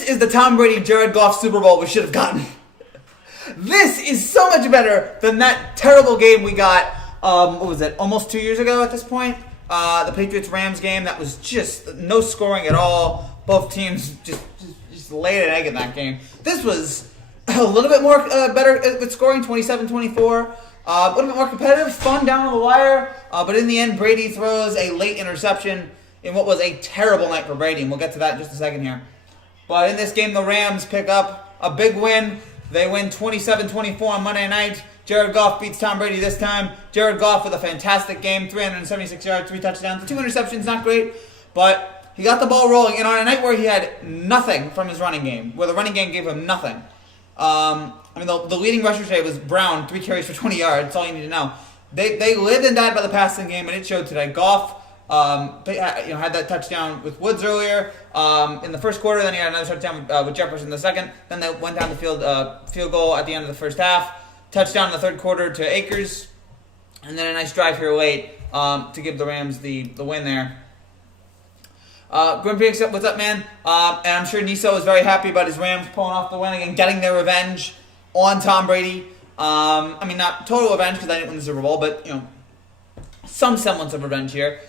This is the Tom Brady, Jared Goff Super Bowl we should have gotten. This is so much better than that terrible game we got, what was it, almost 2 years ago at this point? The Patriots-Rams game, that was just no scoring at all. Both teams just laid an egg in that game. This was a little bit more better with scoring, 27-24. A little bit more competitive, fun down on the wire. But in the end, Brady throws a late interception in what was a terrible night for Brady. And we'll get to that in just a second here. But in this game, the Rams pick up a big win. They win 27-24 on Monday night. Jared Goff beats Tom Brady this time. Jared Goff with a fantastic game, 376 yards, 3 touchdowns, 2 interceptions, not great. But he got the ball rolling. And on a night where he had nothing from his running game, where the running game gave him nothing. The leading rusher today was Brown, 3 carries for 20 yards. That's all you need to know. They lived and died by the passing game, and it showed today. Goff had that touchdown with Woods earlier in the first quarter. Then he had another touchdown with Jefferson in the second. Then they went down the field goal at the end of the first half. Touchdown in the third quarter to Akers. And then a nice drive here late to give the Rams the win there. Grim Phoenix, what's up, man? And I'm sure Niso is very happy about his Rams pulling off the win again, getting their revenge on Tom Brady. Not total revenge because I didn't win the Super Bowl, but, some semblance of revenge here.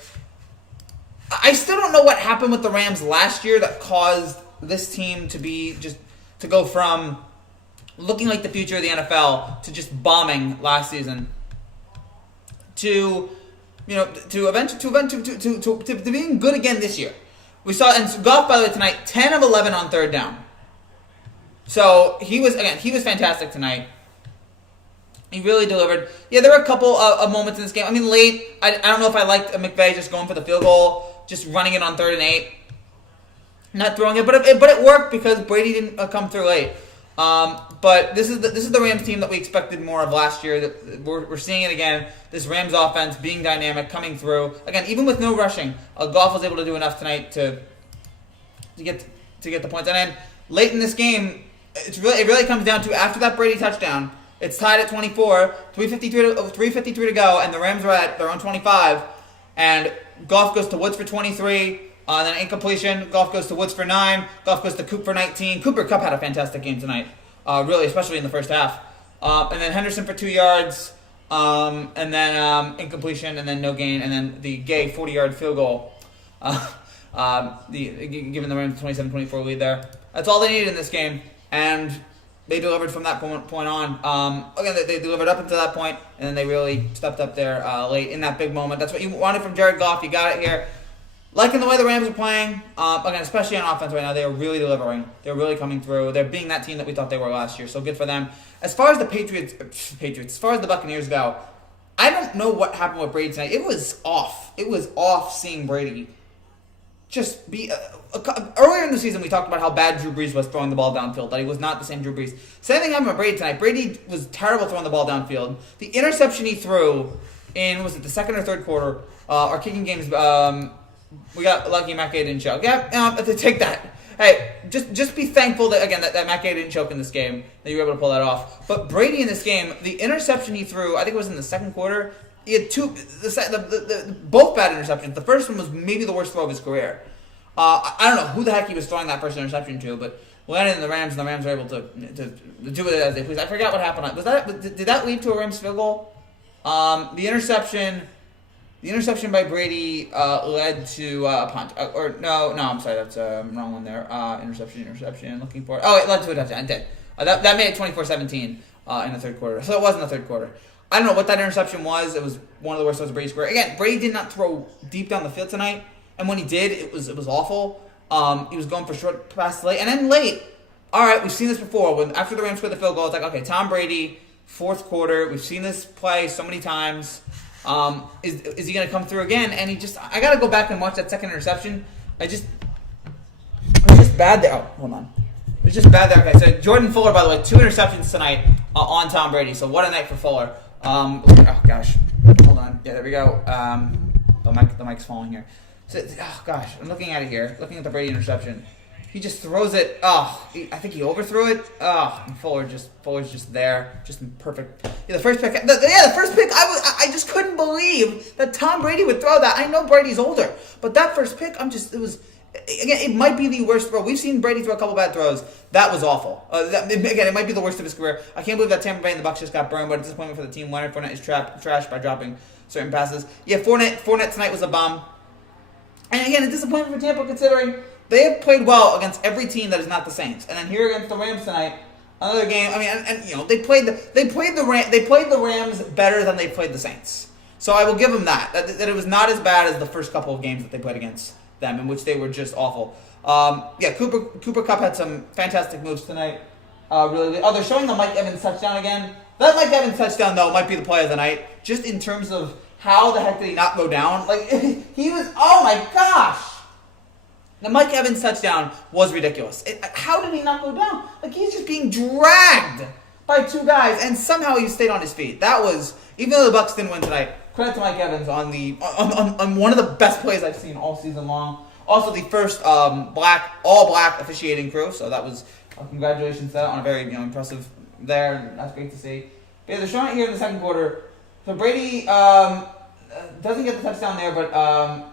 I still don't know what happened with the Rams last year that caused this team to go from looking like the future of the NFL to just bombing last season to being good again this year. We saw, and Goff, by the way, tonight, 10 of 11 on third down. So he was fantastic tonight. He really delivered. Yeah, there were a couple of moments in this game. Late, I don't know if I liked McVay just going for the field goal, just running it on 3rd and 8, not throwing it, but it worked because Brady didn't come through late. But this is the Rams team that we expected more of last year. We're seeing it again. This Rams offense being dynamic, coming through again, even with no rushing. Goff was able to do enough tonight to get the points. And then late in this game, it really comes down to after that Brady touchdown. It's tied at 24, 3:53 to go, and the Rams are at their own 25. And Goff goes to Woods for 23. Then incompletion. Goff goes to Woods for 9. Goff goes to Coop for 19. Cooper Kupp had a fantastic game tonight, really, especially in the first half. And then Henderson for 2 yards. And then incompletion, and then no gain, and then the Gay 40-yard field goal, giving the Rams 27-24 lead there. That's all they needed in this game, and they delivered from that point on. Again, they delivered up until that point, and then they really stepped up there late in that big moment. That's what you wanted from Jared Goff. You got it here. Liking the way the Rams are playing, again, especially on offense right now, they are really delivering. They're really coming through. They're being that team that we thought they were last year, so good for them. As far as the Patriots, as far as the Buccaneers go, I don't know what happened with Brady tonight. It was off. It was off seeing Brady just be... earlier in the season, we talked about how bad Drew Brees was throwing the ball downfield, that he was not the same Drew Brees. Same thing happened with Brady tonight. Brady was terrible throwing the ball downfield. The interception he threw in, was it the second or third quarter, our kicking games... we got lucky Matt Gay didn't choke. Yeah, take that. Hey, just be thankful that, again, that Matt Gay didn't choke in this game, that you were able to pull that off. But Brady in this game, the interception he threw, I think it was in the second quarter, he had both bad interceptions. The first one was maybe the worst throw of his career. I don't know who the heck he was throwing that first interception to, but landed in the Rams, and the Rams were able to do it as they please. I forgot what happened. Did that lead to a Rams field goal? The interception by Brady led to a punt. I'm sorry, that's wrong one there. Interception, looking for it. Oh, it led to a touchdown. It did. That made it 24-17 in the third quarter. So it was in the third quarter. I don't know what that interception was. It was one of the worst throws of Brady's career. Again, Brady did not throw deep down the field tonight, and when he did, it was awful. He was going for short passes late, and then late. All right, we've seen this before. After the Rams scored the field goal, it's like, okay, Tom Brady, fourth quarter. We've seen this play so many times. Is he going to come through again? And I got to go back and watch that second interception. It was just bad there. Oh, hold on. It was just bad there. Okay, so Jordan Fuller, by the way, 2 interceptions tonight on Tom Brady. So what a night for Fuller. Oh, gosh. Hold on. Yeah, there we go. The mic's falling here. So, oh, gosh. I'm looking at it here. Looking at the Brady interception. He just throws it. I think he overthrew it. And Fuller's just there, just perfect. Yeah, the first pick. The first pick. I just couldn't believe that Tom Brady would throw that. I know Brady's older, but that first pick, it again, it might be the worst throw. We've seen Brady throw a couple bad throws. That was awful. Again, it might be the worst of his career. I can't believe that Tampa Bay and the Bucs just got burned, but a disappointment for the team. Leonard Fournette is trash by dropping certain passes. Yeah, Fournette tonight was a bomb. And again, a disappointment for Tampa considering they have played well against every team that is not the Saints. And then here against the Rams tonight, another game. I mean, and you know, they played the Rams better than they played the Saints. So I will give them that it was not as bad as the first couple of games that they played against them, in which they were just awful. Cooper Kupp had some fantastic moves tonight. Really good. Oh, they're showing the Mike Evans touchdown again. That Mike Evans touchdown, though, might be the play of the night, just in terms of how the heck did he not go down? Like, he was, oh my gosh! The Mike Evans touchdown was ridiculous. How did he not go down? Like, he's just being dragged by two guys, and somehow he stayed on his feet. That was, even though the Bucs didn't win tonight, credit to Mike Evans on one of the best plays I've seen all season long. Also, the first all black officiating crew, so that was congratulations to that on a very impressive there. That's great to see. But yeah, they're showing it here in the second quarter. So Brady doesn't get the touchdown there, but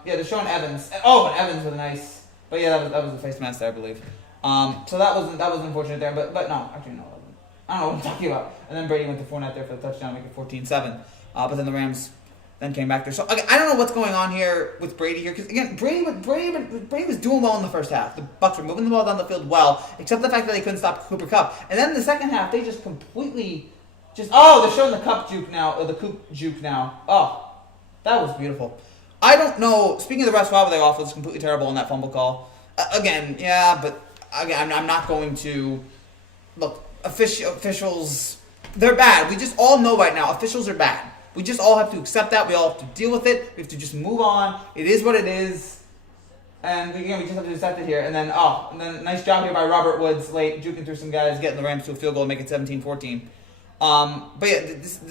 they're showing Evans. Oh, but Evans with a nice. But yeah, that was a face mask there, I believe. So that was unfortunate there, but no, actually no, it wasn't. I don't know what I'm talking about. And then Brady went to Fournette there for the touchdown, make it 14-7. But then the Rams then came back there. So I don't know what's going on here with Brady here, because again, Brady was doing well in the first half. The Bucs were moving the ball down the field well, except the fact that they couldn't stop Cooper Kupp. And then in the second half, they just completely they're showing the Kupp juke now, or the Coop juke now. Oh, that was beautiful. I don't know. Speaking of the refs, Favre, they off was completely terrible on that fumble call. But I'm not going to look. Officials, they're bad. We just all know right now, officials are bad. We just all have to accept that. We all have to deal with it. We have to just move on. It is what it is. And again, we just have to accept it here. And then nice job here by Robert Woods, late, juking through some guys, getting the Rams to a field goal and make it 17-14. But yeah,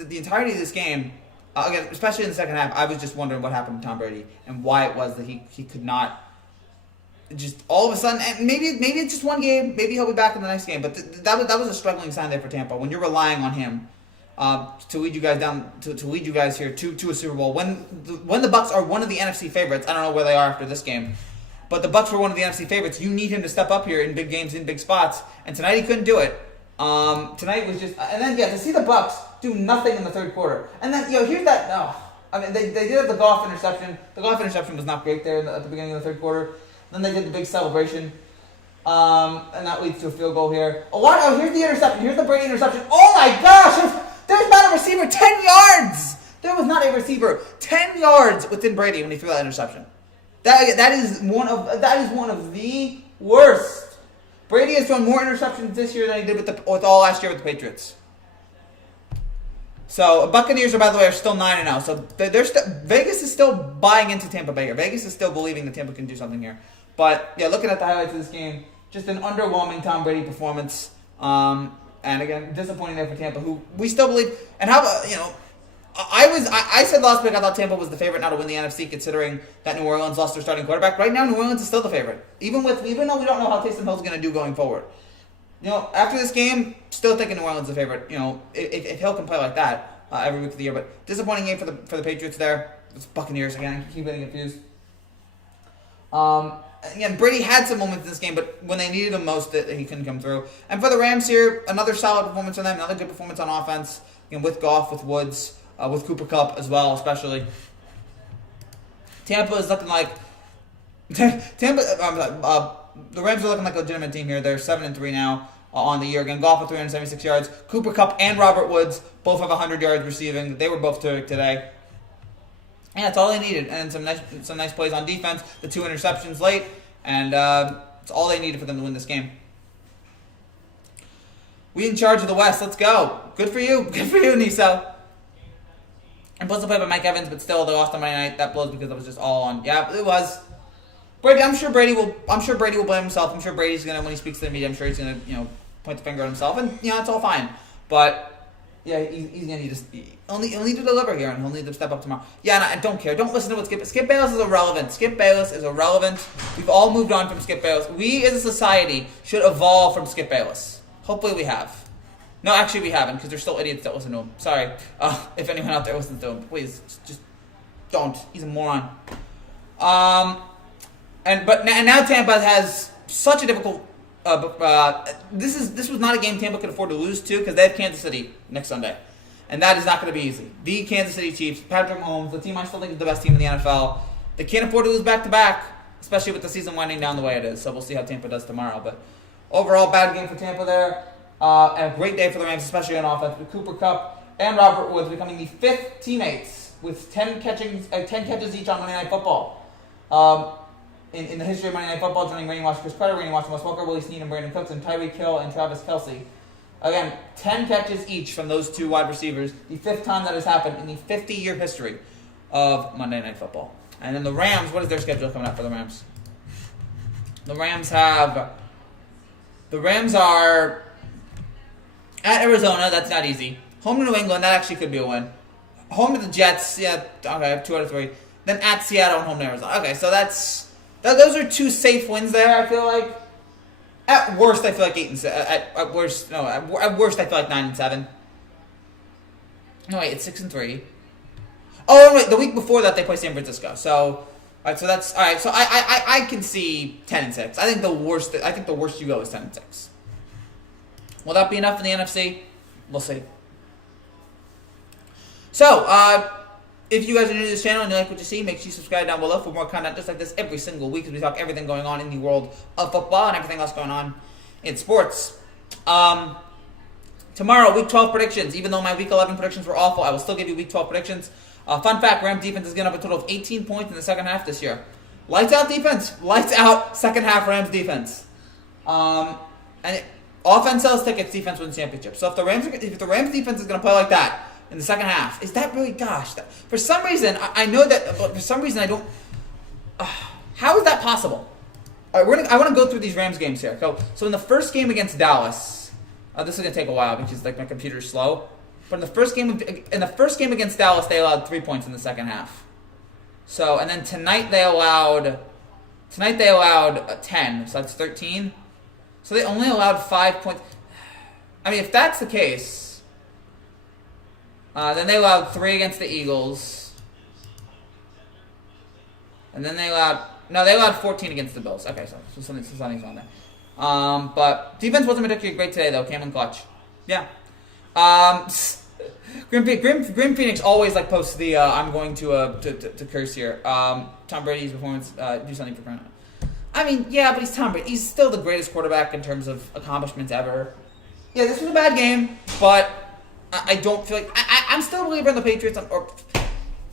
the entirety of this game, again, especially in the second half, I was just wondering what happened to Tom Brady and why it was that he could not just all of a sudden, and maybe it's just one game, maybe he'll be back in the next game, but that was a struggling sign there for Tampa when you're relying on him to lead you guys down to lead you guys here to a Super Bowl when the Bucs are one of the NFC favorites. I don't know where they are after this game, but the Bucs were one of the NFC favorites. You need him to step up here in big games, in big spots, and tonight he couldn't do it. Tonight was just, and then to see the Bucs do nothing in the third quarter, and then here's that. No, I mean they did have the Goff interception. The Goff interception was not great there at the beginning of the third quarter. Then they did the big celebration, and that leads to a field goal here. Here's the interception. Here's the Brady interception. Oh my gosh! There's not a receiver 10 yards. There was not a receiver 10 yards within Brady when he threw that interception. That is one of the worst. Brady has thrown more interceptions this year than he did with all last year with the Patriots. So Buccaneers by the way, are still 9-0. So Vegas is still buying into Tampa Bay. Vegas is still believing that Tampa can do something here. But yeah, looking at the highlights of this game, just an underwhelming Tom Brady performance. And again, disappointing there for Tampa, who we still believe. And how about I said last week I thought Tampa was the favorite now to win the NFC, considering that New Orleans lost their starting quarterback. Right now, New Orleans is still the favorite, even though we don't know how Taysom Hill's going to do going forward. After this game, still thinking New Orleans is the favorite. If Hill can play like that every week of the year, but disappointing game for the Patriots there. It's Buccaneers again. I keep getting confused. Again, Brady had some moments in this game, but when they needed him most, he couldn't come through. And for the Rams here, another solid performance from them. Another good performance on offense. With Goff, with Woods, with Cooper Kupp as well, especially. Tampa is looking like the Rams are looking like a legitimate team here. They're 7-3 now on the year. Again, Goff with 376 yards. Cooper Kupp and Robert Woods both have 100 yards receiving. They were both terrific today. And that's all they needed. And some nice plays on defense. The 2 interceptions late. And it's all they needed for them to win this game. We in charge of the West. Let's go. Good for you. Good for you, Niso. And plus the play by Mike Evans, but still they lost on Monday night. That blows because it was just all on. Yeah, it was. Brady. I'm sure Brady will blame himself. I'm sure Brady's gonna, when he speaks to the media, I'm sure he's gonna point the finger at himself, and it's all fine. But yeah, he's gonna need to he'll need to deliver here, and he'll need to step up tomorrow. Yeah, and I don't care. Don't listen to what Skip Bayless is irrelevant. Skip Bayless is irrelevant. We've all moved on from Skip Bayless. We as a society should evolve from Skip Bayless. Hopefully we have. No, actually we haven't, because there's still idiots that listen to him. Sorry. If anyone out there listens to him, please, just don't. He's a moron. and now Tampa has such a difficult. This was not a game Tampa could afford to lose to because they have Kansas City next Sunday, and that is not going to be easy. The Kansas City Chiefs, Patrick Mahomes, the team I still think is the best team in the NFL. They can't afford to lose back to back, especially with the season winding down the way it is. So we'll see how Tampa does tomorrow. But overall, bad game for Tampa there, and a great day for the Rams, especially on offense with Cooper Kupp and Robert Woods becoming the 5th teammates with 10 catches each on Monday Night Football. In the history of Monday Night Football, joining Randy Moss, Chris Carter, Randy Moss, Wes Welker, Willie Snead, and Brandon Cooks, and Tyreek Hill and Travis Kelce. Again, 10 catches each from those two wide receivers. The 5th time that has happened in the 50-year history of Monday Night Football. And then the Rams, what is their schedule coming up for the Rams? The Rams are at Arizona. That's not easy. Home to New England. That actually could be a win. Home to the Jets. Yeah, okay, 2 out of 3. Then at Seattle and home to Arizona. Okay, so those are 2 safe wins there, I feel like. At worst, I feel like 8 and 7. At worst, I feel like 9 and 7. No, wait, it's 6 and 3. Oh, wait, the week before that they play San Francisco. So, all right, so that's all right. So I can see 10 and 6. I think the worst you go is 10 and 6. Will that be enough in the NFC? We'll see. So, if you guys are new to this channel and you like what you see, make sure you subscribe down below for more content just like this every single week as we talk everything going on in the world of football and everything else going on in sports. Tomorrow, Week 12 predictions. Even though my Week 11 predictions were awful, I will still give you Week 12 predictions. Fun fact, Rams defense is getting up a total of 18 points in the second half this year. Lights out defense. Lights out second half Rams defense. Offense sells tickets, defense wins championships. So if the Rams defense is going to play like that in the second half, is that really, for some reason, I know that, but for some reason I don't, how is that possible? All right, I want to go through these Rams games here. So in the first game against Dallas, this is going to take a while because my computer's slow. But in the first game against Dallas, they allowed 3 points in the second half. So, and then tonight they allowed 10, so that's 13. So they only allowed 5 points. I mean, if that's the case, then they allowed 3 against the Eagles. And then they allowed 14 against the Bills. Okay, so something's on there. But defense wasn't particularly great today, though. Came in clutch. Yeah. Grim Phoenix always posts the I'm going to curse here. Tom Brady's performance, do something for crying out. I mean, yeah, but he's Tom Brady. He's still the greatest quarterback in terms of accomplishments ever. Yeah, this was a bad game, but I don't feel like I'm still a believer in the Patriots or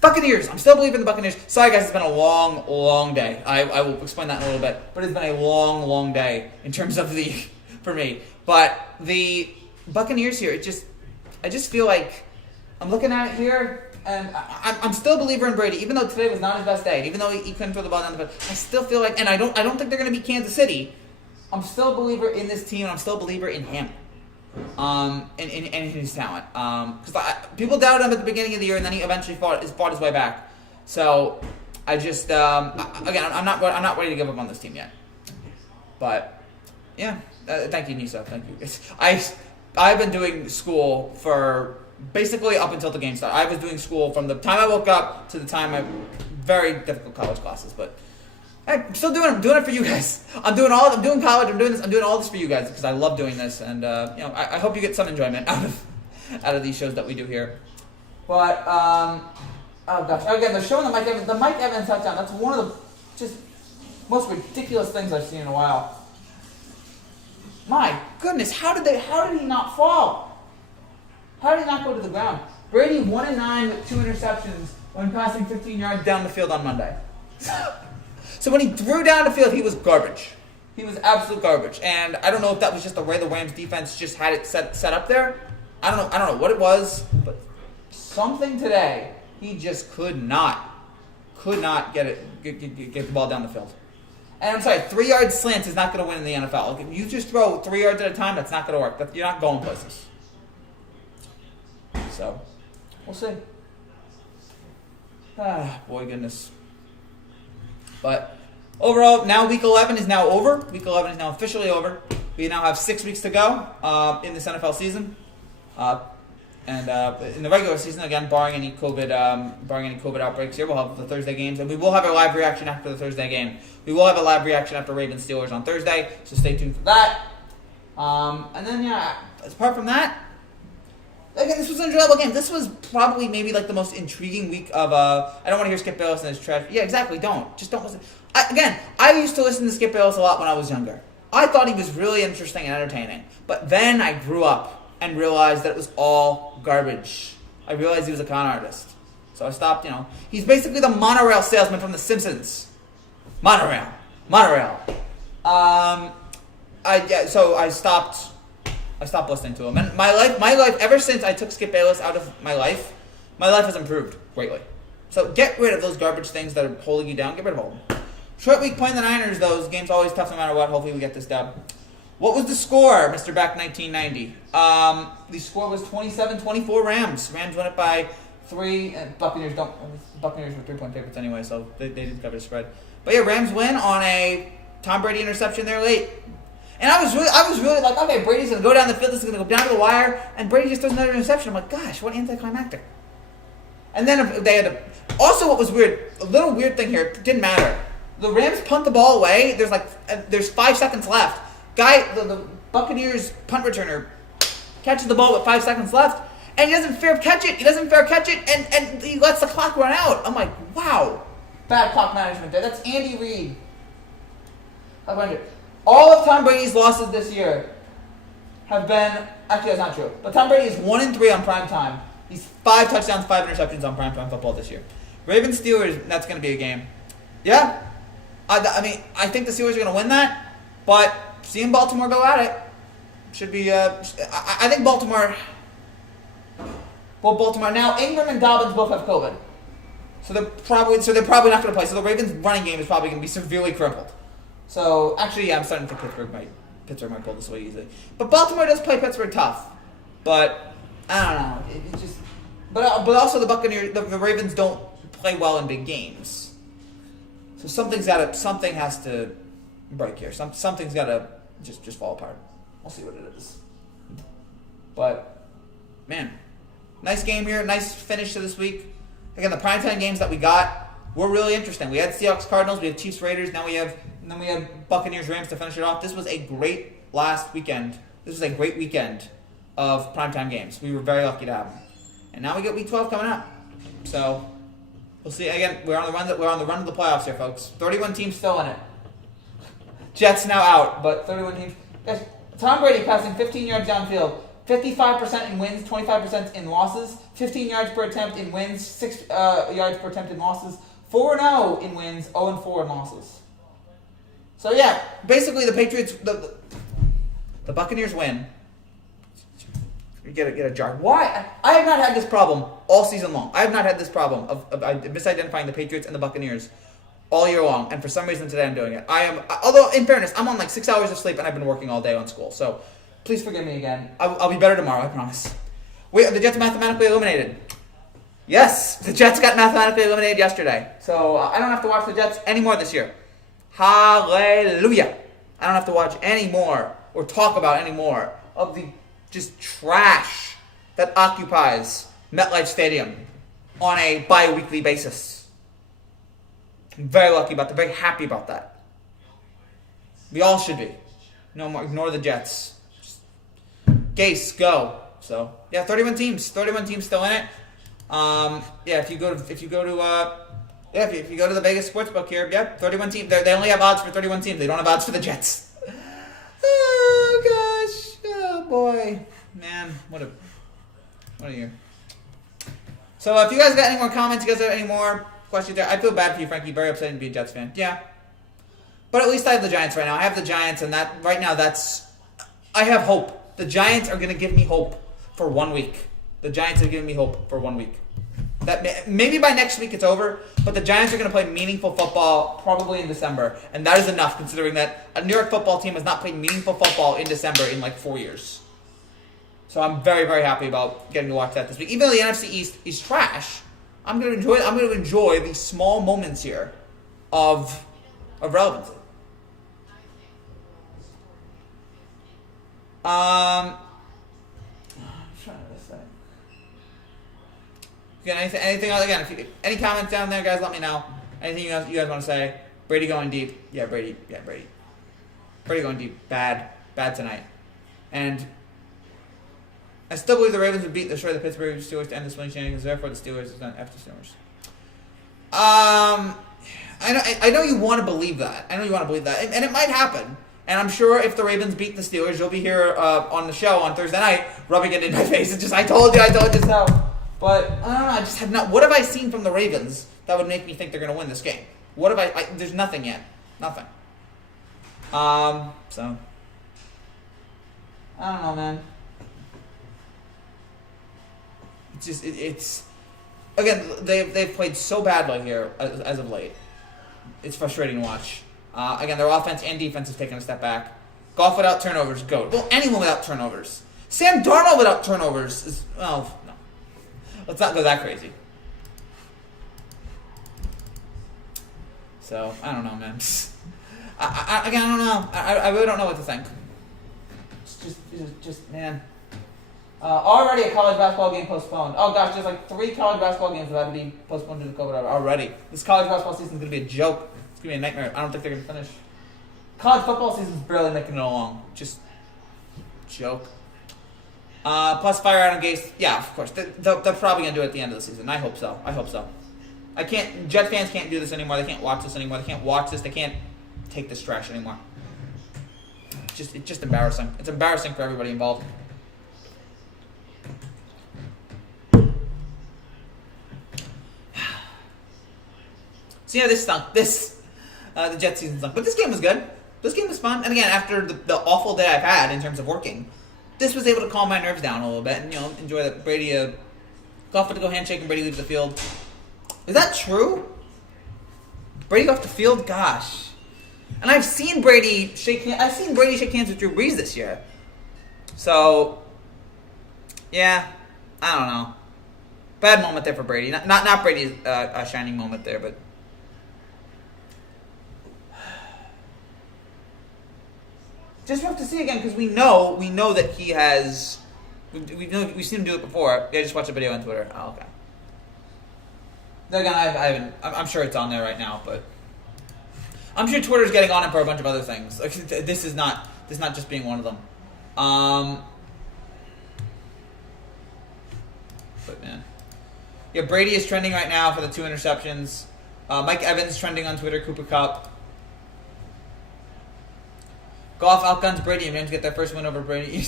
Buccaneers. I'm still a believer in the Buccaneers. Sorry, guys, it's been a long, long day. I will explain that in a little bit, but it's been a long, long day in terms of for me. But the Buccaneers here, I just feel like I'm looking at it here, and I'm still a believer in Brady, even though today was not his best day. Even though he couldn't throw the ball down the field, I still feel like, and I don't think they're going to beat Kansas City. I'm still a believer in this team, and I'm still a believer in him, in his talent. Because people doubted him at the beginning of the year, and then he eventually fought his way back. So I just again, I'm not ready to give up on this team yet. But yeah, thank you, Nisa. Thank you. I've been doing school for basically up until the game started. I was doing school from the time I woke up to the time very difficult college classes, but I'm still doing it for you guys. I'm doing college. I'm doing all this for you guys because I love doing this, and I hope you get some enjoyment out of these shows that we do here. But oh gosh, again, they're showing the Mike Evans touchdown. That's one of the just most ridiculous things I've seen in a while. My goodness, how did he not fall? How did he not go to the ground? Brady 1-9 with 2 interceptions when passing 15 yards down the field on Monday. So when he threw down the field, he was garbage. He was absolute garbage. And I don't know if that was just the way the Rams defense just had it set up there. I don't know what it was, but something today, he just could not get the ball down the field. And I'm sorry, 3-yard slants is not going to win in the NFL. If you just throw 3 yards at a time, that's not going to work. You're not going places. So, we'll see. Boy, goodness. But overall, now Week 11 is now over. Week 11 is now officially over. We now have 6 weeks to go in this NFL season. And in the regular season, again, barring any COVID outbreaks here, we'll have the Thursday games, and we will have a live reaction after the Thursday game. We will have a live reaction after Ravens Steelers on Thursday, so stay tuned for that. And then apart from that, again, this was an enjoyable game. This was probably maybe like the most intriguing week of. I don't want to hear Skip Bayless and his trash. Yeah, exactly. Don't listen. I used to listen to Skip Bayless a lot when I was younger. I thought he was really interesting and entertaining, but then I grew up and realized that it was all garbage. I realized he was a con artist. So I stopped, He's basically the monorail salesman from The Simpsons. Monorail. So I stopped listening to him. And my life, ever since I took Skip Bayless out of my life has improved greatly. So get rid of those garbage things that are holding you down. Get rid of all of them. Short week playing the Niners, those games always tough no matter what. Hopefully we get this dub. What was the score, Mr. Back 1990? The score was 27-24 Rams. Rams won it by 3. Buccaneers were 3-point favorites anyway, so they didn't cover the spread. But yeah, Rams win on a Tom Brady interception there late. And I was really like, okay, Brady's going to go down the field. This is going to go down to the wire. And Brady just does another interception. I'm like, gosh, what anticlimactic. And then they had also what was weird, a little weird thing here, it didn't matter. The Rams punt the ball away. There's 5 seconds left. The Buccaneers punt returner catches the ball with 5 seconds left, and he doesn't fair catch it. And he lets the clock run out. I'm like, wow, bad clock management there. That's Andy Reid. All of Tom Brady's losses this year have been actually that's not true. But Tom Brady is 1-3 on prime time. He's 5 touchdowns, 5 interceptions on primetime football this year. Ravens Steelers, that's going to be a game. Yeah, I think the Steelers are going to win that, but seeing Baltimore go at it should be. I think Baltimore. Well, Baltimore now. Ingram and Dobbins both have COVID, so they're probably not going to play. So the Ravens' running game is probably going to be severely crippled. So actually, yeah, I'm starting to think Pittsburgh might pull this away easily. But Baltimore does play Pittsburgh tough. But I don't know. It just. But also the Buccaneers, the Ravens don't play well in big games. So something has to break here. Something's got to just fall apart. We'll see what it is. But man, nice game here. Nice finish to this week. Again, the primetime games that we got were really interesting. We had Seahawks Cardinals. We had Chiefs Raiders. Then we have Buccaneers Rams to finish it off. This was a great last weekend. This was a great weekend of primetime games. We were very lucky to have them. And now we get Week 12 coming up. So we'll see. Again, we're on the run to the playoffs here, folks. 31 teams still in it. Jets now out, but 31 teams. Guys, Tom Brady passing 15 yards downfield, 55% in wins, 25% in losses, 15 yards per attempt in wins, 6 yards per attempt in losses, 4-0 in wins, 0-4 in losses. So yeah, basically the Patriots, the Buccaneers win. You get a jar. Why? I have not had this problem all season long. I have not had this problem of misidentifying the Patriots and the Buccaneers all year long, and for some reason today I'm doing it. Although in fairness, I'm on like 6 hours of sleep and I've been working all day on school. So please forgive me again. I'll be better tomorrow, I promise. The Jets mathematically eliminated. Yes, the Jets got mathematically eliminated yesterday. So I don't have to watch the Jets anymore this year. Hallelujah. I don't have to watch any more or talk about any more of the just trash that occupies MetLife Stadium on a bi-weekly basis. I'm very lucky about that, very happy about that. We all should be. No more, ignore the Jets. Just, Gase, go. So, yeah, 31 teams still in it. If you go to the Vegas Sportsbook here, 31 teams. They only have odds for 31 teams. They don't have odds for the Jets. Oh gosh, oh boy, man, what a year. So if you guys got any more comments, you guys have any more questions there, I feel bad for you, Frankie. Very upsetting to be a Jets fan. Yeah, but at least I have the Giants right now. I have the Giants, and that right now I have hope. The Giants are going to give me hope for 1 week. The Giants are giving me hope for 1 week. That maybe by next week it's over, but the Giants are going to play meaningful football probably in December, and that is enough considering that a New York football team has not played meaningful football in December in like 4 years. So I'm very, very happy about getting to watch that this week. Even though the NFC East is trash, I'm going to enjoy these small moments here of relevancy. I'm trying to think. Again, anything else? Again, any comments down there, guys, let me know. Anything you guys want to say? Brady going deep. Yeah, Brady. Brady going deep. Bad tonight. And I still believe the Ravens would destroy the Pittsburgh Steelers to end this winning shenanigans. Therefore, the Steelers is done after Steelers. I know you want to believe that. And it might happen. And I'm sure if the Ravens beat the Steelers, you'll be here on the show on Thursday night, rubbing it in my face. It's just, I told you so. But I don't know. I just have not. What have I seen from the Ravens that would make me think they're going to win this game? What have there's nothing yet. Nothing. So I don't know, man. It's just it's again they've played so badly here as of late. It's frustrating to watch. Again, their offense and defense has taken a step back. Goff without turnovers, go. Well, anyone without turnovers. Sam Darnold without turnovers is no. Let's not go that crazy. So I don't know, man. I don't know. I really don't know what to think. It's just man. Already a college basketball game postponed. Oh gosh, there's like 3 college basketball games that have to be postponed due to COVID already. This college basketball season is going to be a joke. It's going to be a nightmare. I don't think they're going to finish. College football season's barely making it along. Just joke. Plus fire out on Gase. Yeah, of course. They're probably going to do it at the end of the season. I hope so. Jet fans can't do this anymore. They can't watch this anymore. They can't watch this. They can't take this trash anymore. It's just embarrassing. It's embarrassing for everybody involved. So yeah, this stunk. The Jets season stunk. But this game was good. This game was fun. And again, after the awful day I've had in terms of working, this was able to calm my nerves down a little bit and, enjoy that Brady, Goff to go handshake and Brady leaves the field. Is that true? Brady off the field? Gosh. And I've seen Brady shake hands with Drew Brees this year. So, yeah, I don't know. Bad moment there for Brady. Not Brady's a shining moment there, but just have to see again because we know that he has. We've seen him do it before. Yeah, I just watched a video on Twitter. Oh, okay. Again, I'm sure it's on there right now, but I'm sure Twitter's getting on it for a bunch of other things. Like, this is not just being one of them. But man, yeah, Brady is trending right now for the 2 interceptions. Mike Evans trending on Twitter. Cooper Kupp. Goff outguns Brady and Rams get their first win over Brady.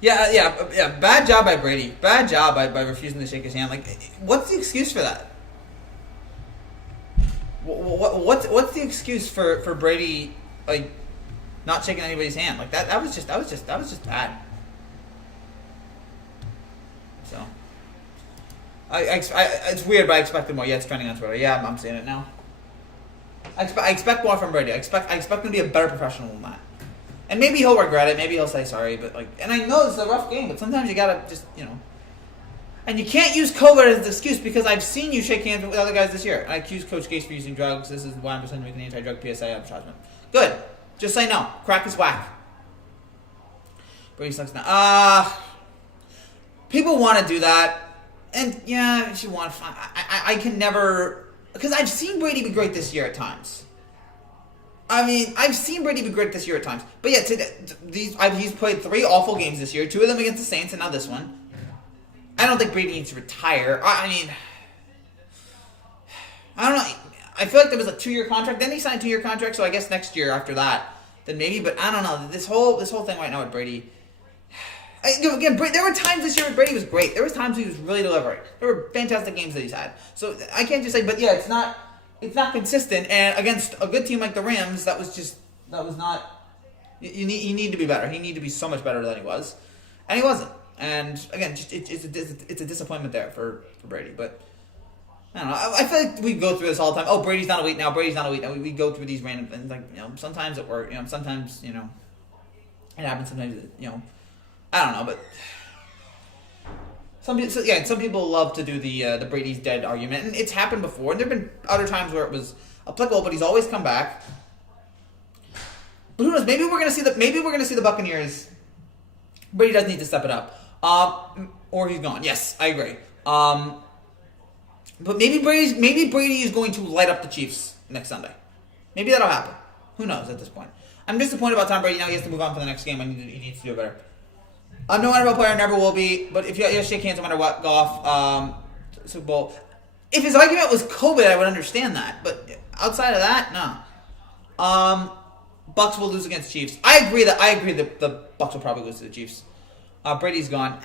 Yeah. Bad job by Brady. Bad job by refusing to shake his hand. Like, what's the excuse for that? What's the excuse for Brady, like, not shaking anybody's hand? Like that was just bad. So, it's weird, but I expected more. Yeah, it's trending on Twitter. Yeah, I'm seeing it now. I expect more from Brady. I expect him to be a better professional than that. And maybe he'll regret it. Maybe he'll say sorry. But and I know this is a rough game, but sometimes you gotta just, And you can't use COVID as an excuse because I've seen you shake hands with other guys this year. I accuse Coach Gase for using drugs. This is why I'm pretending to make an anti-drug PSA advertisement. Good. Just say no. Crack is whack. Brady sucks now. People want to do that. And yeah, if you want, I can never, because I've seen Brady be great this year at times. I've seen Brady be great this year at times. But yeah, he's played 3 awful games this year. 2 of them against the Saints, and now this one. I don't think Brady needs to retire. I don't know. I feel like there was a 2-year contract. Then he signed a 2-year contract, so I guess next year after that, then maybe. But I don't know. This whole thing right now with Brady. Again, there were times this year where Brady was great. There was times he was really delivering. There were fantastic games that he's had. So I can't just say, but yeah, it's not consistent. And against a good team like the Rams, that was not. You need to be better. He needed to be so much better than he was, and he wasn't. And again, it's a disappointment there for Brady. But I don't know. I feel like we go through this all the time. Oh, Brady's not elite now. Brady's not elite now. We go through these random things. Like, sometimes it works. Sometimes it happens. Sometimes I don't know, but some people love to do the Brady's dead argument, and it's happened before. And there've been other times where it was applicable, but he's always come back. But who knows? Maybe we're gonna see the Buccaneers. Brady does need to step it up. Or he's gone. Yes, I agree. But maybe Brady is going to light up the Chiefs next Sunday. Maybe that'll happen. Who knows at this point? I'm disappointed about Tom Brady. Now he has to move on for the next game. He needs to do better. I'm no NFL player, never will be. But if you shake hands no matter what, Goff, Super Bowl. If his argument was COVID, I would understand that. But outside of that, no. Bucks will lose against Chiefs. I agree that the Bucks will probably lose to the Chiefs. Brady's gone.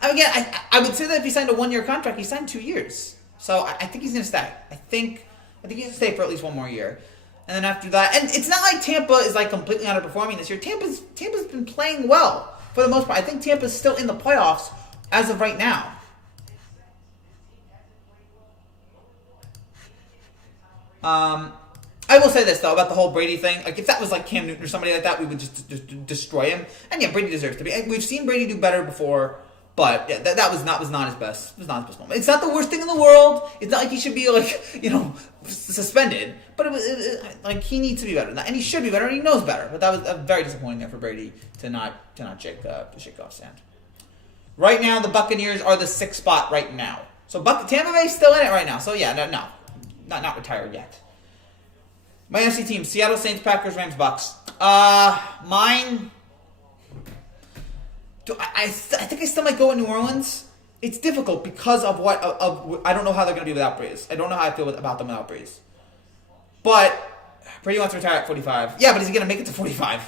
Again, I would say that if he signed a 1-year contract, he signed 2 years. So I think he's going to stay. I think he's going to stay for at least 1 more year. And then after that, and it's not like Tampa is like completely underperforming this year. Tampa's been playing well for the most part. I think Tampa's still in the playoffs as of right now. I will say this though about the whole Brady thing. Like if that was like Cam Newton or somebody like that, we would just destroy him. And yeah, Brady deserves to be. We've seen Brady do better before. But yeah, that was not his best. It was not his best moment. It's not the worst thing in the world. It's not like he should be suspended. But like he needs to be better than that, and he should be better, and he knows better. But that was very disappointing there for Brady to not shake Goff's hand. Right now, the Buccaneers are the 6th spot right now. So Tampa Bay's still in it right now. So yeah, no, not retired yet. My NFC team: Seattle Saints, Packers, Rams, Bucks. Mine. I think I still might go with New Orleans. It's difficult because of I don't know how they're going to be without Breeze. I don't know how I feel about them without Breeze. But Brady wants to retire at 45. Yeah, but is he going to make it to 45?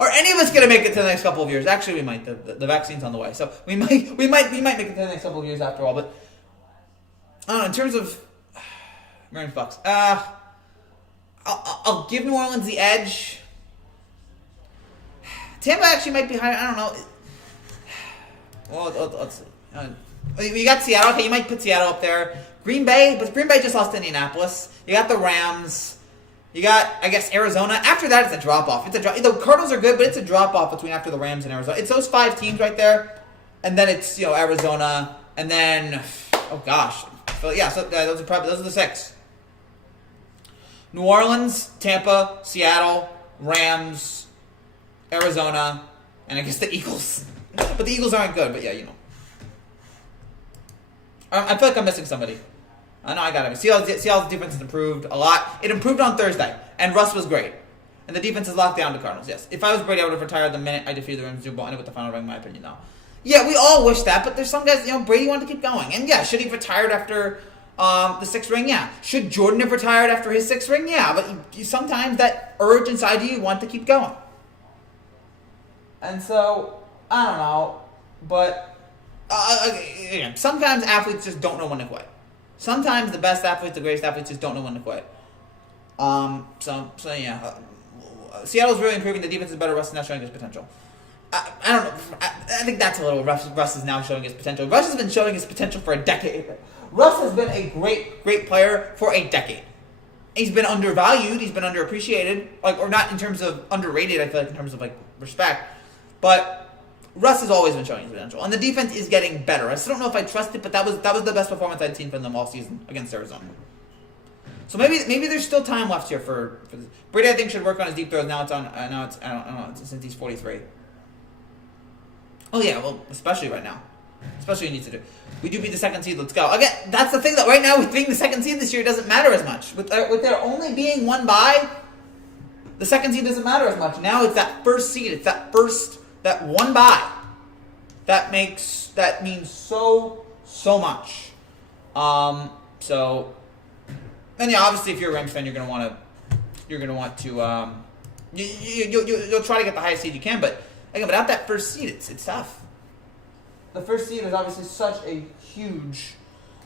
Are any of us going to make it to the next couple of years? Actually, we might. The vaccine's on the way, so we might make it to the next couple of years after all. But I don't know. In terms of Rams Bucks, I'll give New Orleans the edge. Tampa actually might be higher. I don't know. Well, let's see. You got Seattle. Okay, you might put Seattle up there. Green Bay, but Green Bay just lost to Indianapolis. You got the Rams. You got, I guess, Arizona. After that, it's a drop-off. The Cardinals are good, but it's a drop-off between after the Rams and Arizona. It's those 5 teams right there. And then it's, Arizona. And then, oh gosh. So, yeah, those are the 6. New Orleans, Tampa, Seattle, Rams, Arizona, and I guess the Eagles. But the Eagles aren't good, but yeah, I feel like I'm missing somebody. I know I got him. Seattle's defense has improved a lot. It improved on Thursday, and Russ was great. And the defense is locked down to Cardinals, yes. If I was Brady, I would have retired the minute I defeated the Rams Super Bowl, and with the final ring, in my opinion, though. Yeah, we all wish that, but there's some guys, Brady wanted to keep going. And yeah, should he have retired after the 6th ring? Yeah. Should Jordan have retired after his 6th ring? Yeah, but sometimes that urge inside you want to keep going. And so, I don't know, but sometimes athletes just don't know when to quit. Sometimes the best athletes, the greatest athletes, just don't know when to quit. So yeah, Seattle's really improving. The defense is better. Russ is now showing his potential. I don't know. I think that's a little rough. Russ is now showing his potential. Russ has been showing his potential for a decade. Russ has been a great player for a decade. He's been undervalued. He's been underappreciated, or not in terms of underrated. I feel like in terms of respect. But Russ has always been showing his potential, and the defense is getting better. I still don't know if I trust it, but that was the best performance I'd seen from them all season against Arizona. So maybe there's still time left here for this. Brady, I think, should work on his deep throws. Now it's I don't know, since he's 43. Oh yeah, well, especially right now. Especially he needs to do. We do beat the 2nd seed. Let's go. Again, that's the thing that right now with being the 2nd seed this year, it doesn't matter as much. With there only being 1 bye, the 2nd seed doesn't matter as much. Now it's that 1st seed. It's that 1 bye. That means so much. And yeah, obviously if you're a Rams fan, you're gonna want to you'll try to get the highest seed you can, but again, without that 1st seed, it's tough. The 1st seed is obviously such a huge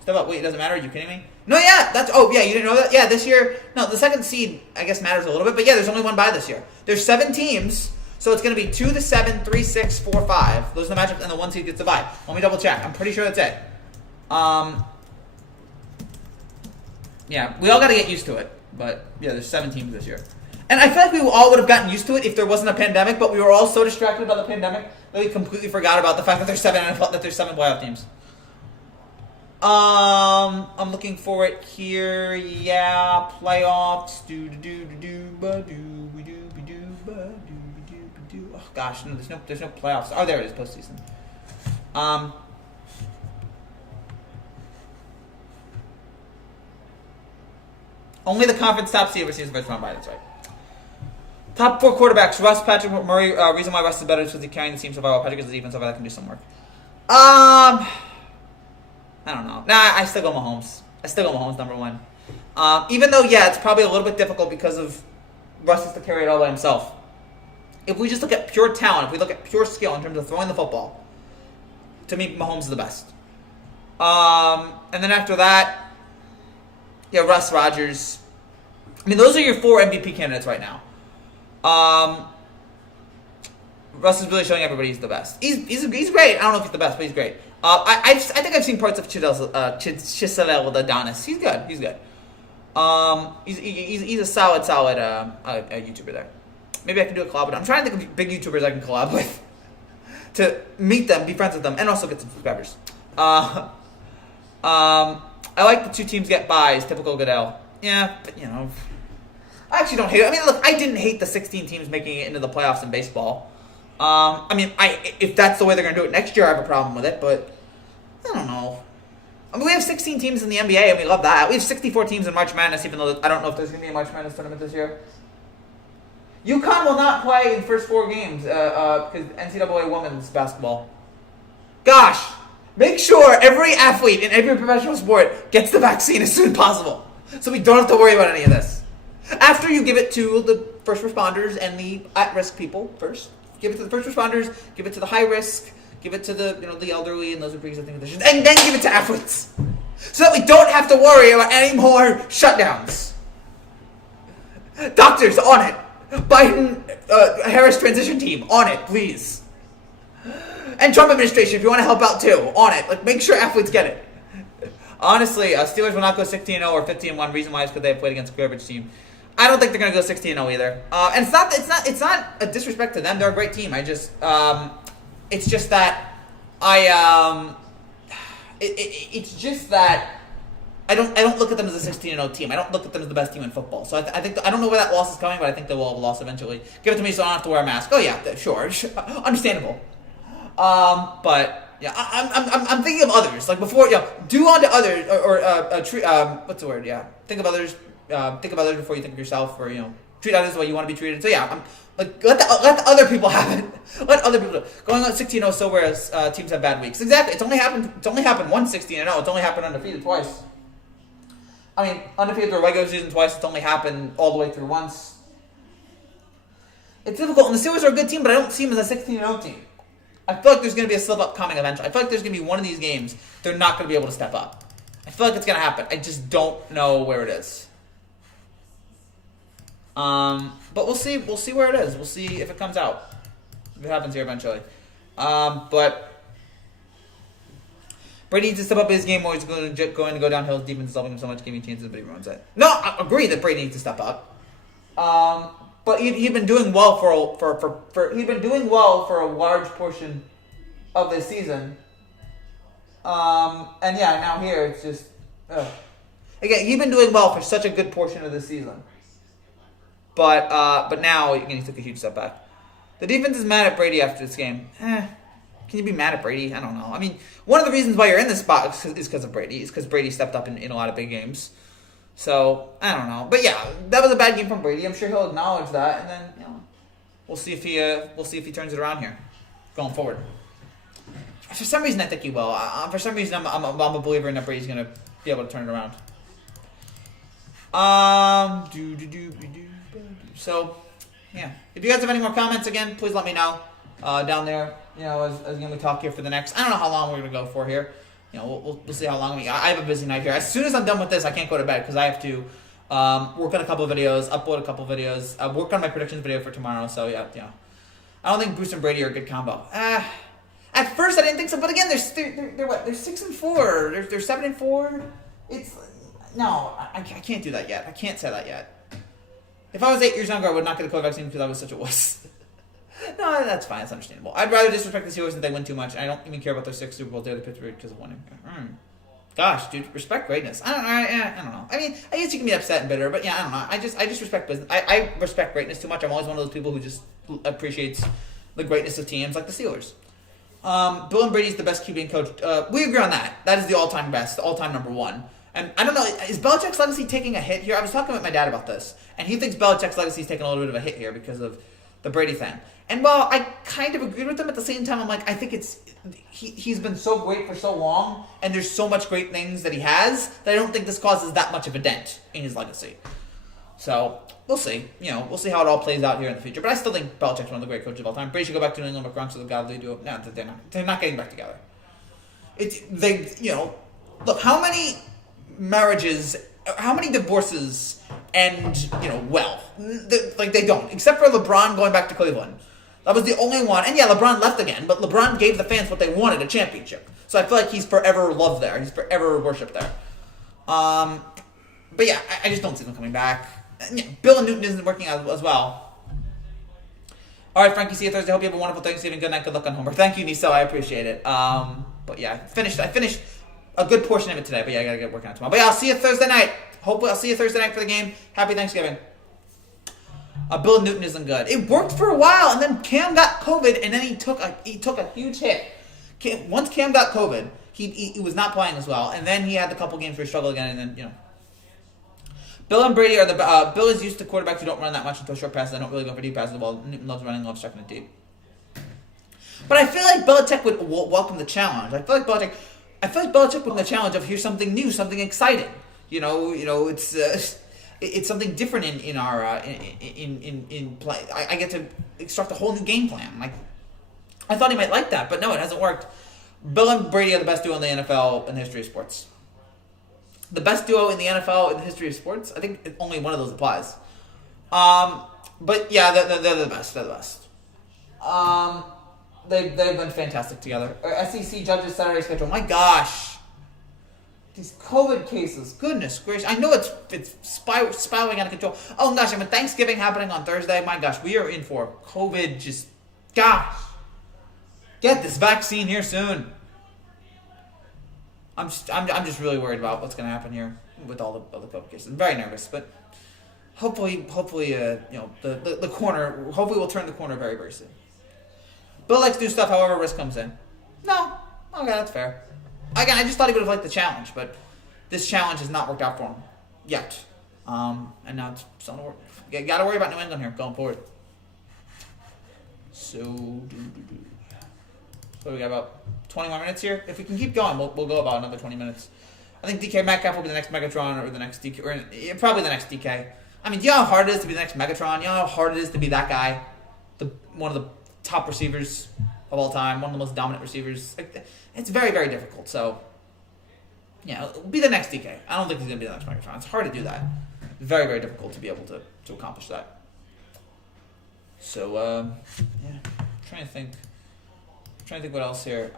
step up. Wait, it doesn't matter? Are you kidding me? No, yeah, you didn't know that? Yeah, this year, no, the 2nd seed, I guess, matters a little bit, but yeah, there's only 1 bye this year. There's 7 teams, so it's going to be 2 to 7, 3, 6, 4, 5. Those are the matchups, and the 1 seed gets the bye. Let me double check. I'm pretty sure that's it. Yeah, we all got to get used to it, but yeah, there's 7 teams this year. And I feel like we all would have gotten used to it if there wasn't a pandemic, but we were all so distracted by the pandemic that we completely forgot about the fact that there's 7 playoff teams. I'm looking for it here. Yeah, playoffs. Oh gosh, no, there's no playoffs. Oh, there it is, postseason. Only the conference top seed receives the first round bye. That's right. Top 4 quarterbacks: Russ, Patrick, Murray. Reason why Russ is better is because he's carrying the team so far. Patrick is the defense over that can do some work. I don't know. Nah, I still go Mahomes. Number 1. Even though, yeah, it's probably a little bit difficult because of Russ has to carry it all by himself. If we just look at pure talent, if we look at pure skill in terms of throwing the football, to me, Mahomes is the best. And then after that, yeah, Russ, Rodgers. I mean, those are your 4 MVP candidates right now. Russ is really showing everybody he's the best. He's great. I don't know if he's the best, but he's great. I think I've seen parts of Chisel Adonis. He's good. He's a solid YouTuber there. Maybe I can do a collab with him. I'm trying to think of big YouTubers I can collab with to meet them, be friends with them, and also get some subscribers. I like the 2 teams get buys. Typical Goodell. Yeah, but I actually don't hate it. I mean, look, I didn't hate the 16 teams making it into the playoffs in baseball. I mean, if that's the way they're going to do it next year, I have a problem with it, but I don't know. I mean, we have 16 teams in the NBA, and we love that. We have 64 teams in March Madness, even though I don't know if there's going to be a March Madness tournament this year. UConn will not play in the first 4 games because NCAA women's basketball. Gosh, make sure every athlete in every professional sport gets the vaccine as soon as possible so we don't have to worry about any of this. After you give it to the first responders and the at-risk people first. Give it to the first responders, give it to the high risk, give it to the the elderly and those with pre-existing conditions, and then give it to athletes. So that we don't have to worry about any more shutdowns. Doctors, on it. Biden, Harris transition team, on it, please. And Trump administration, if you want to help out too, on it. Like, make sure athletes get it. Honestly, Steelers will not go 16-0 or 15-1. Reason why is because they have played against a garbage team. I don't think they're going to go 16-0 either. And it's not a disrespect to them. They're a great team. It's just that it's just that I don't look at them as a 16-0 team. I don't look at them as the best team in football. So I think I don't know where that loss is coming, but I think they will have a loss eventually. Give it to me so I don't have to wear a mask. Oh yeah, sure, understandable. But yeah, I'm thinking of others. Like before, do unto others or what's the word? Yeah, think of others. Think of others before you think of yourself, or treat others the way you want to be treated. So yeah, I'm like let the other people have it. Let other people do it. Going on 16-0 so whereas teams have bad weeks. Exactly. It's only happened once 16-0. It's only happened undefeated twice. I mean, undefeated through regular season twice. It's only happened all the way through once. It's difficult, and the Steelers are a good team, but I don't see them as a 16-0 team. I feel like there's going to be a slip-up coming eventually. I feel like there's going to be one of these games they're not going to be able to step up. I feel like it's going to happen. I just don't know where it is. But we'll see. We'll see where it is. We'll see if it comes out. If it happens here eventually. But Brady needs to step up his game, or he's going to go downhill. His defense is helping him so much, giving chances, but he ruins it. No, I agree that Brady needs to step up. But he'd been doing well he'd been doing well for a large portion of this season. And yeah, now here it's just again, he'd been doing well for such a good portion of this season. But now he took a huge step back. The defense is mad at Brady after this game. Can you be mad at Brady? I don't know. I mean, one of the reasons why you're in this spot is because of Brady. It's because Brady stepped up in a lot of big games. So, I don't know. But yeah, that was a bad game from Brady. I'm sure he'll acknowledge that. And then, we'll see if he turns it around here going forward. For some reason, I think he will. For some reason, I'm a believer in that Brady's going to be able to turn it around. So, yeah. If you guys have any more comments, again, please let me know down there. As again we talk here for the next. I don't know how long we're gonna go for here. We'll see how long I have a busy night here. As soon as I'm done with this, I can't go to bed because I have to work on a couple of videos, upload a couple of videos, work on my predictions video for tomorrow. So yeah. I don't think Bruce and Brady are a good combo. At first I didn't think so, but again, they're what? They're 6-4. They're 7-4. I can't do that yet. I can't say that yet. If I was 8 years younger, I would not get a COVID vaccine because I was such a wuss. No, that's fine. That's understandable. I'd rather disrespect the Steelers if they win too much. I don't even care about their 6 Super Bowls. They're the Pittsburgh because of winning. Gosh, dude, respect greatness. I don't know. I mean, I guess you can be upset and bitter, but yeah, I don't know. I just respect business. I respect greatness too much. I'm always one of those people who just appreciates the greatness of teams like the Steelers. Bill and Brady's the best QB coach. We agree on that. That is the all-time best, the all-time number one. And I don't know, is Belichick's legacy taking a hit here? I was talking with my dad about this, and he thinks Belichick's legacy is taking a little bit of a hit here because of the Brady thing. And while I kind of agreed with him, at the same time, I'm like, I think he's been so great for so long, and there's so much great things that he has, that I don't think this causes that much of a dent in his legacy. So, we'll see. We'll see how it all plays out here in the future. But I still think Belichick's one of the great coaches of all time. Brady should go back to New England, McGronk, so the godly duo. No, they're not getting back together. Look, how many marriages, how many divorces end, well? They don't. Except for LeBron going back to Cleveland. That was the only one. And yeah, LeBron left again, but LeBron gave the fans what they wanted, a championship. So I feel like he's forever loved there. He's forever worshipped there. But yeah, I just don't see them coming back. Bill and Newton isn't working out as well. All right, Frankie, see you Thursday. Hope you have a wonderful Thanksgiving. Good night. Good luck on homework. Thank you, Niso. I appreciate it. But yeah, I finished a good portion of it today. But yeah, I gotta get working on it tomorrow. But yeah, I'll see you Thursday night. Hopefully, I'll see you Thursday night for the game. Happy Thanksgiving. Bill and Newton isn't good. It worked for a while, and then Cam got COVID, and then he took a huge hit. Once Cam got COVID, he was not playing as well, and then he had a couple games where he struggled again, and then Bill and Brady are the Bill is used to quarterbacks who don't run that much until short passes. They don't really go for deep passes. While Newton loves running, loves checking it deep. But I feel like Belichick would welcome the challenge. I feel like Belichick would welcome the challenge of here's something new, something exciting. It's something different in our in play. I get to construct a whole new game plan. Like I thought he might like that, but no, it hasn't worked. Bill and Brady are the best duo in the NFL in the history of sports. The best duo in the NFL in the history of sports? I think only one of those applies. But yeah, they're the best. They're the best. They've been fantastic together. SEC judges Saturday schedule. My gosh. These COVID cases. Goodness gracious. I know it's spiraling out of control. Oh gosh, I mean Thanksgiving happening on Thursday. My gosh, we are in for COVID. Just, gosh. Get this vaccine here soon. I'm just really worried about what's going to happen here with all the COVID cases. I'm very nervous, but hopefully, the corner. Hopefully, we'll turn the corner very, very soon. Bill likes to do stuff however risk comes in. No, okay, that's fair. Again, I just thought he would have liked the challenge, but this challenge has not worked out for him yet. And now it's starting to work. You got to worry about New England here going forward. So we got about 20 more minutes here. If we can keep going, we'll go about another 20 minutes. I think DK Metcalf will be the next Megatron or the next DK, or probably the next DK. I mean, do you know how hard it is to be the next Megatron? You know how hard it is to be that guy? One of the top receivers of all time, one of the most dominant receivers. It's very, very difficult. So, yeah, be the next DK. I don't think he's going to be the next Megatron. It's hard to do that. Very, very difficult to be able to accomplish that. So, yeah, I'm trying to think what else here.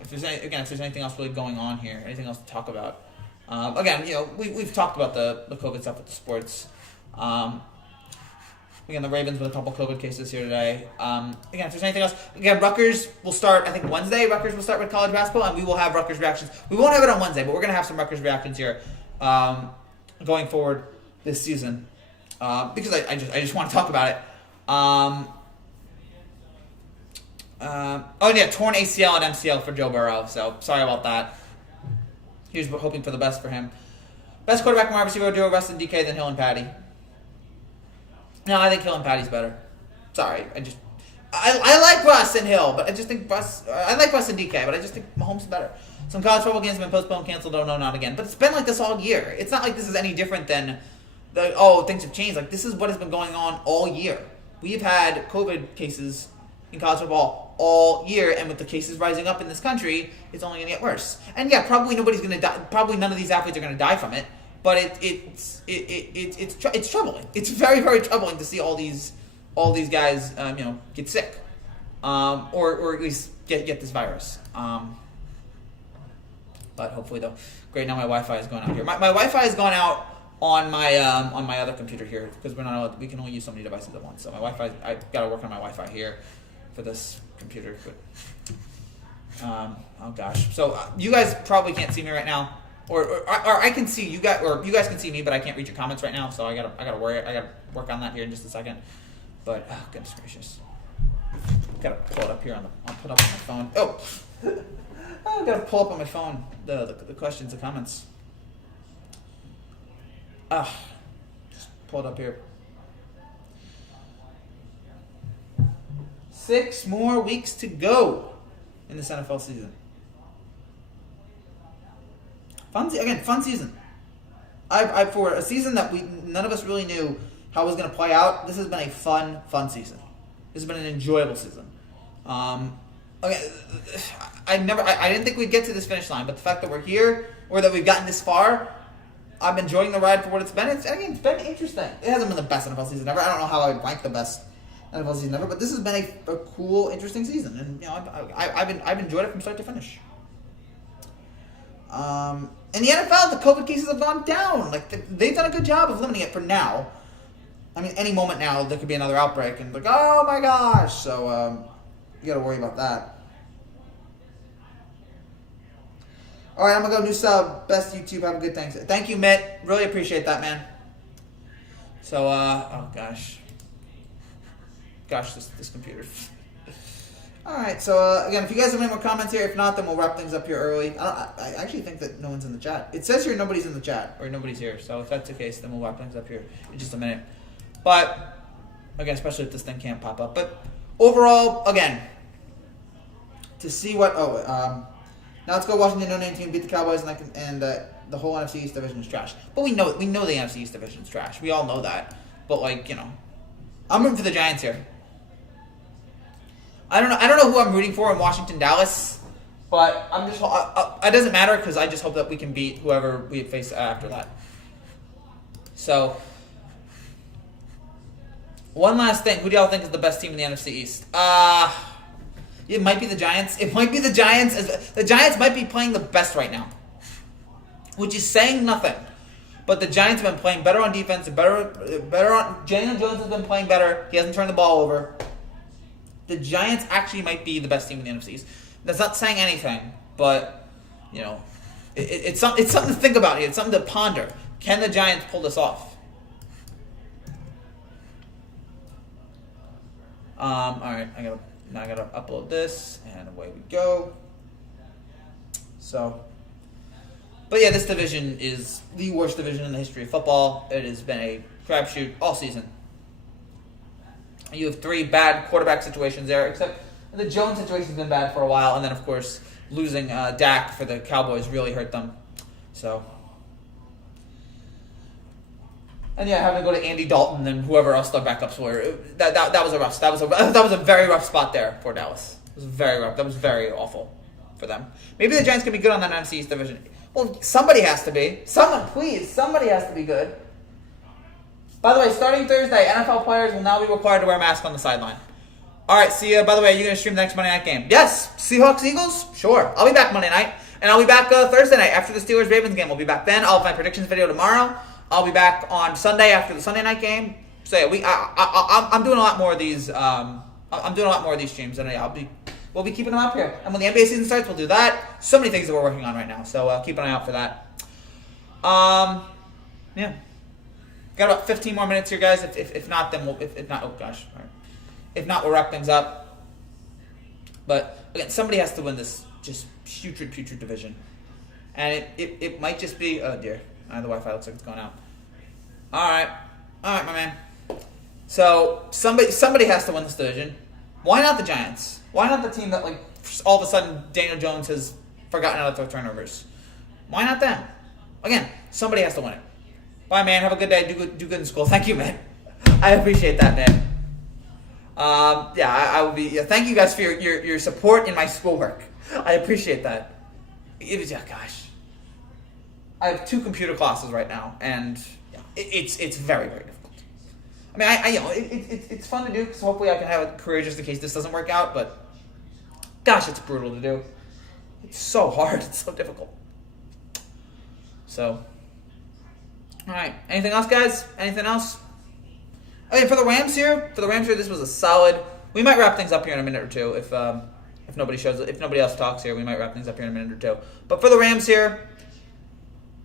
If there's anything else really going on here, anything else to talk about. Again, we've talked about the COVID stuff with the sports. Again, the Ravens with a couple COVID cases here today. Again, if there's anything else, again, Rutgers will start, I think Wednesday. Rutgers will start with college basketball, and we will have Rutgers reactions. We won't have it on Wednesday, but we're going to have some Rutgers reactions here going forward this season because I just want to talk about it. Torn ACL and MCL for Joe Burrow. So sorry about that. Here's hoping for the best for him. Best quarterback and wide receiver duo, Russ and DK, than Hill and Patty. No, I think Hill and Patty's better. Sorry, I like Russ and Hill, but I just think I like Russ and DK, but I just think Mahomes is better. Some college football games have been postponed, canceled. Oh no, not again. But it's been like this all year. It's not like this is any different than things have changed. Like this is what has been going on all year. We've had COVID cases in college football all year, and with the cases rising up in this country, it's only going to get worse. And yeah, probably nobody's going to die. Probably none of these athletes are going to die from it. But it's troubling. It's very, very troubling to see all these guys get sick, or at least get this virus. But hopefully though, great. Now my Wi-Fi is going out here. My Wi-Fi has gone out on my other computer here because we can only use so many devices at once. So my Wi-Fi, I got to work on my Wi-Fi here for this computer. But oh gosh, so you guys probably can't see me right now. Or I can see you guys, or you guys can see me, but I can't read your comments right now. So I gotta work on that here in just a second. But oh, goodness gracious. gotta pull it up here I'll put up on my phone. Oh, I gotta pull up on my phone the questions, the comments. Just pull it up here. 6 more weeks to go in this NFL season. Fun season. For a season that none of us really knew how it was going to play out, this has been a fun season. This has been an enjoyable season. Okay, I didn't think we'd get to this finish line, but the fact that we're here, or that we've gotten this far, I'm enjoying the ride for what it's been. It's been interesting. It hasn't been the best NFL season ever. I don't know how I would rank the best NFL season ever, but this has been a cool, interesting season, and I've enjoyed it from start to finish. In the NFL, the COVID cases have gone down. They've done a good job of limiting it for now. I mean, any moment now there could be another outbreak, and oh my gosh! So you got to worry about that. All right, I'm gonna go do sub best YouTube. Have a good thanks. Thank you, Mitt. Really appreciate that, man. So oh gosh, this computer. All right, so again, if you guys have any more comments here, if not, then we'll wrap things up here early. I actually think that no one's in the chat. It says here nobody's in the chat, or nobody's here. So if that's the case, then we'll wrap things up here in just a minute. But again, especially if this thing can't pop up. But overall, again, to see what now let's go Washington no-name team beat the Cowboys and the whole NFC East division is trash. But we know the NFC East division is trash. We all know that. But I'm rooting for the Giants here. I don't know who I'm rooting for in Washington, Dallas, but I'm just it doesn't matter because I just hope that we can beat whoever we face after that. So, one last thing: who do y'all think is the best team in the NFC East? It might be the Giants. It might be the Giants. The Giants might be playing the best right now, which is saying nothing. But the Giants have been playing better on defense, better on. Daniel Jones has been playing better. He hasn't turned the ball over. The Giants actually might be the best team in the NFC East. That's not saying anything, but it's something to think about here. It's something to ponder. Can the Giants pull this off? All right, I gotta upload this, and away we go. So, but yeah, this division is the worst division in the history of football. It has been a crapshoot all season. You have 3 bad quarterback situations there, except the Jones situation has been bad for a while, and then, of course, losing Dak for the Cowboys really hurt them. So, and yeah, having to go to Andy Dalton and whoever else their backups were. That was a rough. That was a very rough spot there for Dallas. It was very rough. That was very awful for them. Maybe the Giants can be good on that NFC East division. Well, somebody has to be. Somebody has to be good. By the way, starting Thursday, NFL players will now be required to wear a mask on the sideline. All right, see you. By the way, are you going to stream the next Monday night game? Yes. Seahawks, Eagles? Sure. I'll be back Monday night. And I'll be back Thursday night after the Steelers-Ravens game. We'll be back then. I'll have my predictions video tomorrow. I'll be back on Sunday after the Sunday night game. So yeah, I'm doing a lot more of these. I'm doing a lot more of these streams, and yeah, we'll be keeping them up here. And when the NBA season starts, we'll do that. So many things that we're working on right now. So keep an eye out for that. Yeah. Got about 15 more minutes here, guys. If not, then if not, oh gosh. All right. If not, we'll wrap things up. But again, somebody has to win this just putrid division. And it might just be, oh dear. The Wi-Fi looks like it's going out. All right, my man. So somebody has to win this division. Why not the Giants? Why not the team that all of a sudden Daniel Jones has forgotten how to throw turnovers? Why not them? Again, somebody has to win it. Bye, man. Have a good day. Do good in school. Thank you, man. I appreciate that, man. I will be. Yeah, thank you guys for your support in my schoolwork. I appreciate that. It was gosh. I have 2 computer classes right now, and it's very, very difficult. I mean, it's fun to do because hopefully I can have a career just in case this doesn't work out. But gosh, it's brutal to do. It's so hard. It's so difficult. So. All right. Anything else, guys? Anything else? Okay, for the Rams here, this was a solid. We might wrap things up here in a minute or two if nobody else talks here. We might wrap things up here in a minute or two. But for the Rams here,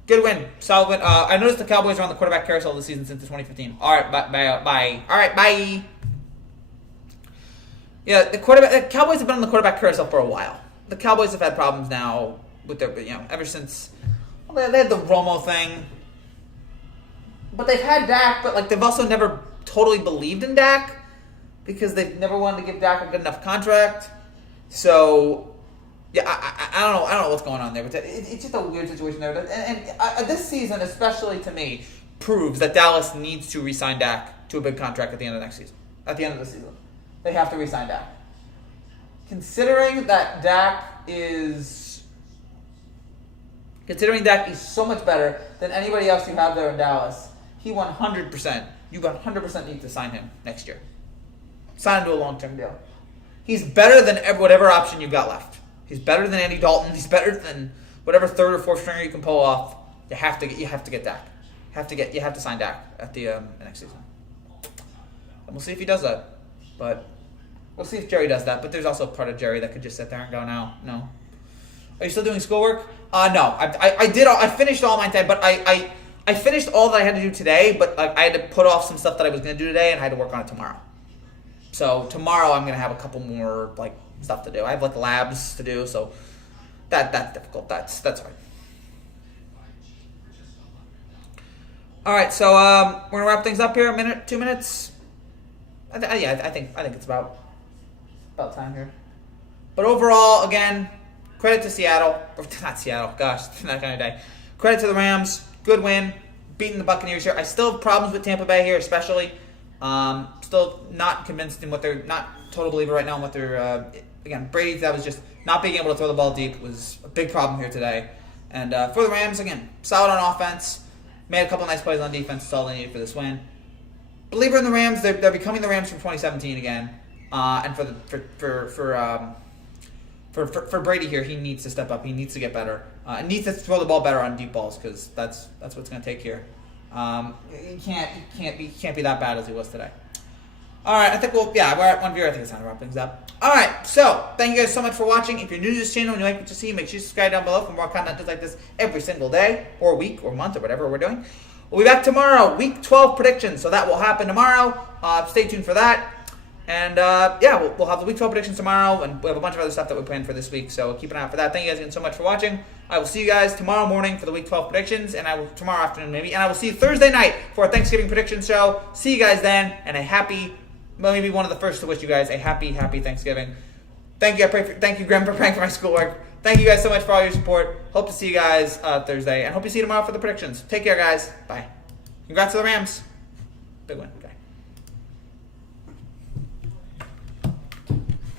good win, solid win. I noticed the Cowboys are on the quarterback carousel this season since 2015. All right, bye. All right, bye. Yeah, the Cowboys have been on the quarterback carousel for a while. The Cowboys have had problems now with their, ever since they had the Romo thing. But they've had Dak, but they've also never totally believed in Dak because they've never wanted to give Dak a good enough contract. So, yeah, I don't know what's going on there, but it's just a weird situation there. And this season, especially to me, proves that Dallas needs to re-sign Dak to a big contract at the end of next season. At the end of the season, they have to re-sign Dak. Considering Dak is so much better than anybody else you have there in Dallas, you 100% need to sign him next year. Sign him to a long-term deal. He's better than whatever option you've got left. He's better than Andy Dalton. He's better than whatever third or fourth stringer you can pull off. You have to get Dak. You have to sign Dak at the next season. And we'll see if he does that. But we'll see if Jerry does that. But there's also part of Jerry that could just sit there and go, no. Are you still doing schoolwork? No. I finished all my time, but I finished all that I had to do today, but I had to put off some stuff that I was going to do today, and I had to work on it tomorrow. So tomorrow I'm going to have a couple more stuff to do. I have labs to do, so that's difficult. That's hard. All right, so we're gonna wrap things up here. A minute, 2 minutes. I think it's about time here. But overall, again, credit to Seattle. Not Seattle. Gosh, that kind of day. Credit to the Rams. Good win. Beating the Buccaneers here. I still have problems with Tampa Bay here, especially. Still not convinced in what they're not total believer right now in what they're. Again, Brady, that was just not being able to throw the ball deep was a big problem here today. And for the Rams, again, solid on offense. Made a couple nice plays on defense. That's all they needed for this win. Believer in the Rams. They're becoming the Rams from 2017 again. And for Brady here, he needs to step up. He needs to get better. And needs to throw the ball better on deep balls because that's what's going to take here. He can't be that bad as he was today. All right, I think we're at 1 viewer. I think it's time to wrap things up. All right, so thank you guys so much for watching. If you're new to this channel and you like what you see, make sure you subscribe down below for more content just like this every single day or week or month or whatever we're doing. We'll be back tomorrow, Week 12 predictions. So that will happen tomorrow. Stay tuned for that. And we'll have the Week 12 predictions tomorrow, and we have a bunch of other stuff that we planned for this week. So keep an eye out for that. Thank you guys again so much for watching. I will see you guys tomorrow morning for the Week 12 predictions, and tomorrow afternoon maybe, and I will see you Thursday night for our Thanksgiving prediction show. See you guys then, and maybe one of the first to wish you guys a happy Thanksgiving. Thank you, Graham, for praying for my schoolwork. Thank you guys so much for all your support. Hope to see you guys Thursday, and hope you see you tomorrow for the predictions. Take care, guys. Bye. Congrats to the Rams. Big win.